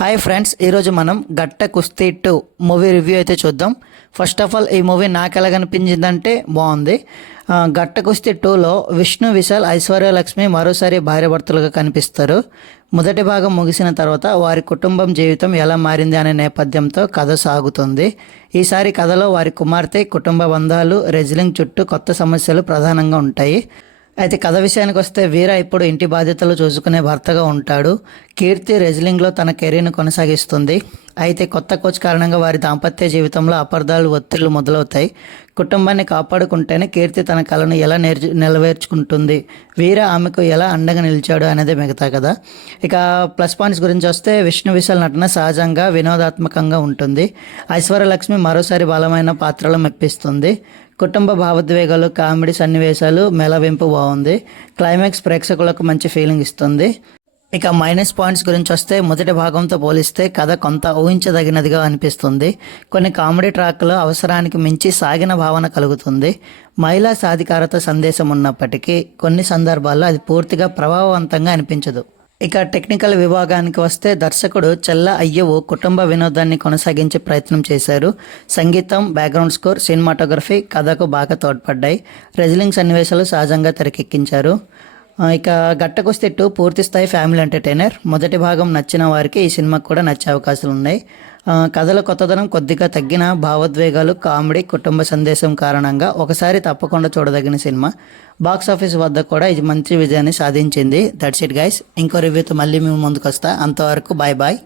Hi friends, ఈరోజు మనం గట్ట కుస్తీ 2 మూవీ రివ్యూ అయితే చూద్దాం. ఫస్ట్ ఆఫ్ ఆల్ ఈ మూవీ నాకు ఎలా కనిపించిందంటే బాగుంది. గట్ట కుస్తీ 2లో విష్ణు విశాల్ ఐశ్వర్య లక్ష్మి మరోసారి భార్యాభర్తలుగా కనిపిస్తారు. మొదటి భాగం ముగిసిన తర్వాత వారి కుటుంబం జీవితం ఎలా మారింది అనే నేపథ్యంతో కథ సాగుతుంది. ఈసారి కథలో వారి కుమార్తె, కుటుంబ బంధాలు, రెజ్లింగ్ చుట్టూ కొత్త సమస్యలు ప్రధానంగా ఉంటాయి. అయితే కథ విషయానికి వస్తే వీర ఇప్పుడు ఇంటి బాధ్యతలు చూసుకునే భర్తగా ఉంటాడు. కీర్తి రెజ్లింగ్లో తన కెరీర్ను కొనసాగిస్తుంది. అయితే కొత్త కోచ్ కారణంగా వారి దాంపత్య జీవితంలో అపార్థాలు, ఒత్తిళ్లు మొదలవుతాయి. కుటుంబాన్ని కాపాడుకుంటేనే కీర్తి తన కళను ఎలా నెరవేర్చుకుంటుంది, వీర ఆమెకు ఎలా అండగా నిలిచాడు అనేది మిగతా కదా. ఇక ప్లస్ పాయింట్స్ గురించి వస్తే విష్ణు విశాల్ నటన సహజంగా వినోదాత్మకంగా ఉంటుంది. ఐశ్వర్యలక్ష్మి మరోసారి బలమైన పాత్రలు మెప్పిస్తుంది. కుటుంబ భావోద్వేగాలు, కామెడీ సన్నివేశాలు, మెలవింపు బాగుంది. క్లైమాక్స్ ప్రేక్షకులకు మంచి ఫీలింగ్ ఇస్తుంది. ఇక మైనస్ పాయింట్స్ గురించి వస్తే మొదటి భాగంతో పోలిస్తే కథ కొంత ఊహించదగినదిగా అనిపిస్తుంది. కొన్ని కామెడీ ట్రాక్లో అవసరానికి మించి సాగిన భావన కలుగుతుంది. మహిళా సాధికారత సందేశం ఉన్నప్పటికీ కొన్ని సందర్భాల్లో అది పూర్తిగా ప్రభావవంతంగా అనిపించదు. ఇక టెక్నికల్ విభాగానికి వస్తే దర్శకుడు చెల్ల అయ్యవు కుటుంబ వినోదాన్ని కొనసాగించే ప్రయత్నం చేశారు. సంగీతం, బ్యాక్గ్రౌండ్ స్కోర్, సినిమాటోగ్రఫీ కథకు బాగా తోడ్పడ్డాయి. రెజ్లింగ్ సన్నివేశాలు సహజంగా తెరకెక్కించారు. ఇక గట్ట కుస్తీ 2 పూర్తి స్థాయి ఫ్యామిలీ ఎంటర్టైనర్. మొదటి భాగం నచ్చిన వారికి ఈ సినిమాకు కూడా నచ్చే అవకాశాలు ఉన్నాయి. కథలో కొత్తదనం కొద్దిగా తగ్గిన భావోద్వేగాలు, కామెడీ, కుటుంబ సందేశం కారణంగా ఒకసారి తప్పకుండా చూడదగిన సినిమా. బాక్స్ ఆఫీస్ వద్ద కూడా ఇది మంచి విజయాన్ని సాధించింది. That's it guys. ఇంకో రివ్యూతో మళ్ళీ మేము ముందుకు వస్తా. అంతవరకు బాయ్ బాయ్.